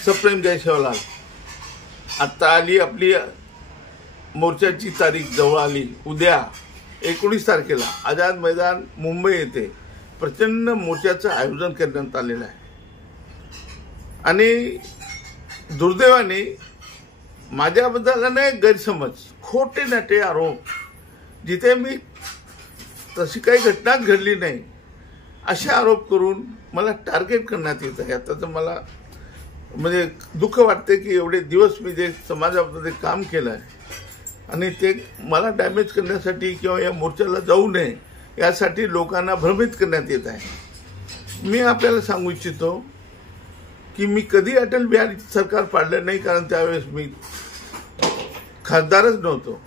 सप्रेम जयशिवलाल, आता आली आपली मोर्चाची तारीख जवळ आली। उद्या 19 तारखेला आझाद मैदान मुंबई येथे प्रचंड मोर्चाचं आयोजन करण्यात आलेलं आहे। आणि दुर्दैवाने माझ्याबद्दल अनेक गैरसमज, खोटे नाटे आरोप, जिथे मी तशी काही घटनाच घडली नाही असे आरोप करून मला टार्गेट करण्यात येत आहे। आता तर मला म्हणजे दुःख वाटते की एवढे दिवस मी जे समाजामध्ये काम केलं आहे आणि ते मला डॅमेज करण्यासाठी किंवा या मोर्चाला जाऊ नये यासाठी लोकांना भ्रमित करण्यात येत आहे। मी आपल्याला सांगू इच्छितो की मी कधी अटल बिहारी सरकार पाडलं नाही, कारण त्यावेळेस मी खासदारच नव्हतो।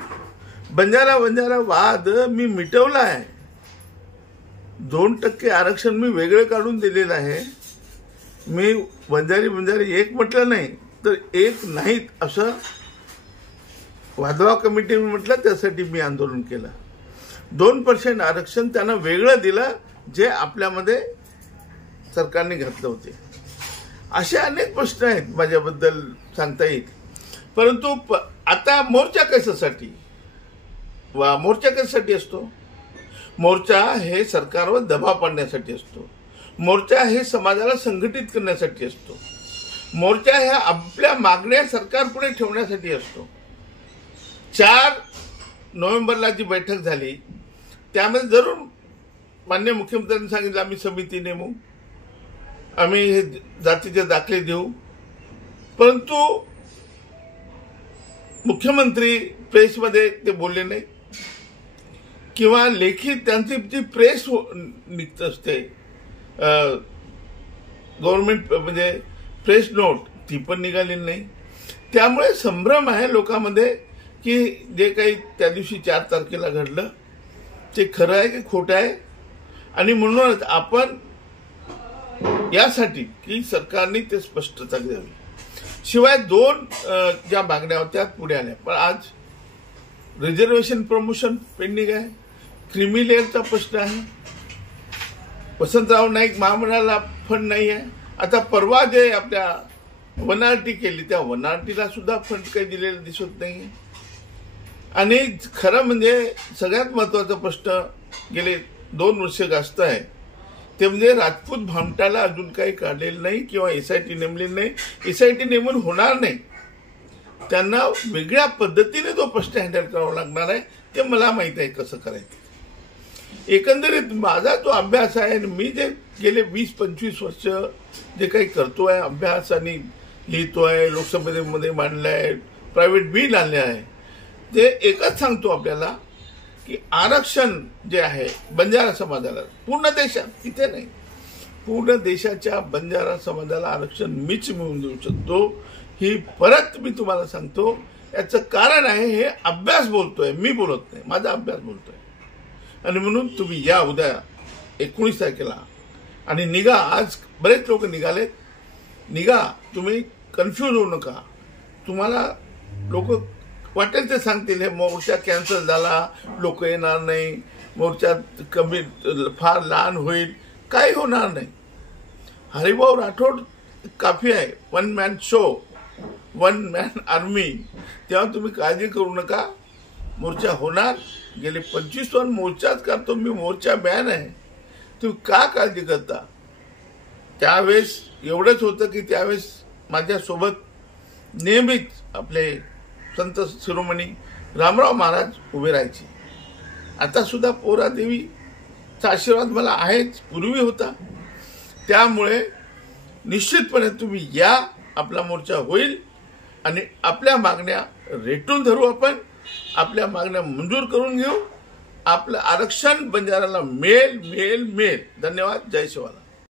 बंजारा वाद मी मिटवला आहे। 2% आरक्षण मी वेगळे काढून दिलेलं आहे। मी बंजारी एक म्हटलं नाही तर एक नाहीत असं वाधवा कमिटी म्हटलं, त्यासाठी मी आंदोलन केलं। 2% आरक्षण त्यांना वेगळं दिलं जे आपल्यामध्ये सरकारने घातलं होते। असे अनेक प्रश्न आहेत माझ्याबद्दल सांगता येईल, परंतु आता मोर्चा कशासाठी असतो? मोर्चा हे सरकारवर दबाव पाडण्यासाठी असतो। मोर्चा हे समाजाला संघटित करण्यासाठी असतो। मोर्चा हे आपल्या मागण्या सरकारपुढे ठेवण्यासाठी असतो। 4 नोव्हेंबरला जी बैठक झाली त्यामध्ये जरूर माननीय मुख्यमंत्र्यांनी सांगितलं आम्ही समिती नेमू, आम्ही हे जातीचे दाखले देऊ, परंतु मुख्यमंत्री प्रेसमध्ये ते बोलले नाही किंवा लेखी त्यांची जी प्रेस निघत असते गव्हर्नमेंट म्हणजे प्रेस नोट ती पण निघाली नाही। त्यामुळे संभ्रम आहे लोकांमध्ये की जे काही त्या दिवशी 4 तारखेला घडलं ते खरं आहे की खोटं आहे। आणि म्हणूनच आपण यासाठी की सरकारने ते स्पष्टता द्यावी। शिवाय 2 ज्या मागण्या होत्या पुढे आल्या, पण आज रिझर्वेशन प्रमोशन पेंडिंग आहे, क्रिमी लेअरचा प्रश्न आहे, वसंतराव नाईक महामंडळाला फंड नाही आहे। आता परवा जे आपल्या वनआरटी केली त्या वनआरटीला सुद्धा फंड काही दिलेलं दिसत नाही। आणि खरं म्हणजे सगळ्यात महत्वाचा प्रश्न गेले 2 वर्ष गाजत आहे ते म्हणजे राजपूत भामटाला अजून काही काढलेलं नाही किंवा SIT नेमलेली नाही। SIT नेमून होणार नाही, त्यांना वेगळ्या पद्धतीने तो प्रश्न हँडल करावा लागणार आहे। ते मला माहित आहे कसं करायचं। एकंदरीत माझा जो अभ्यास आहे, मी जे गेले 20-25 वर्ष जे काही करतोय अभ्यास आणि लिहितोय, लोकसभेमध्ये मांडलाय, प्रायव्हेट बिल आणले आहे, ते एकच सांगतो आपल्याला की आरक्षण जे आहे बंजारा समाजाला पूर्ण देशात, तिथे नाही पूर्ण देशाच्या बंजारा समाजाला आरक्षण मीच मिळवून देऊ शकतो। ही परत मी तुम्हाला सांगतो, याचं कारण आहे हे अभ्यास बोलतोय, मी बोलत नाही, माझा अभ्यास बोलतोय। आणि म्हणून तुम्ही या उद्या 19 तारखेला आणि निघा। आज बरेच लोक निघालेत, निघा, तुम्ही कन्फ्यूज होऊ नका। तुम्हाला लोक वाटेल ते सांगतील हे मोर्चा कॅन्सल झाला, लोक येणार नाही, मोर्चा कमी फार लहान होईल, काही होणार नाही। हरिभाऊ राठोड काफी आहे, 1 मॅन शो 1 मॅन आर्मी, तेव्हा तुम्ही काळजी करू नका, मोर्चा होणार। गेले 25 वर्ष मोर्चाच करतो मी, मोर्चा मॅन आहे, तुम्ही का काळजी करता? त्यावेळेस एवढंच होतं की त्यावेळेस माझ्यासोबत नेहमीच आपले संत शिरोमणी रामराव महाराज उभे राहायचे। आता सुद्धा पोरादेवीचा आशीर्वाद मला आहेच, पूर्वी होता। त्यामुळे निश्चितपणे तुम्ही या, आपला मोर्चा होईल आणि आपल्या मागण्या रेटून धरू, आपण आपल्या मागण्या मंजूर करून घेऊ, आपलं आरक्षण बंजाराला मिळेल। धन्यवाद। जय शिवलाल।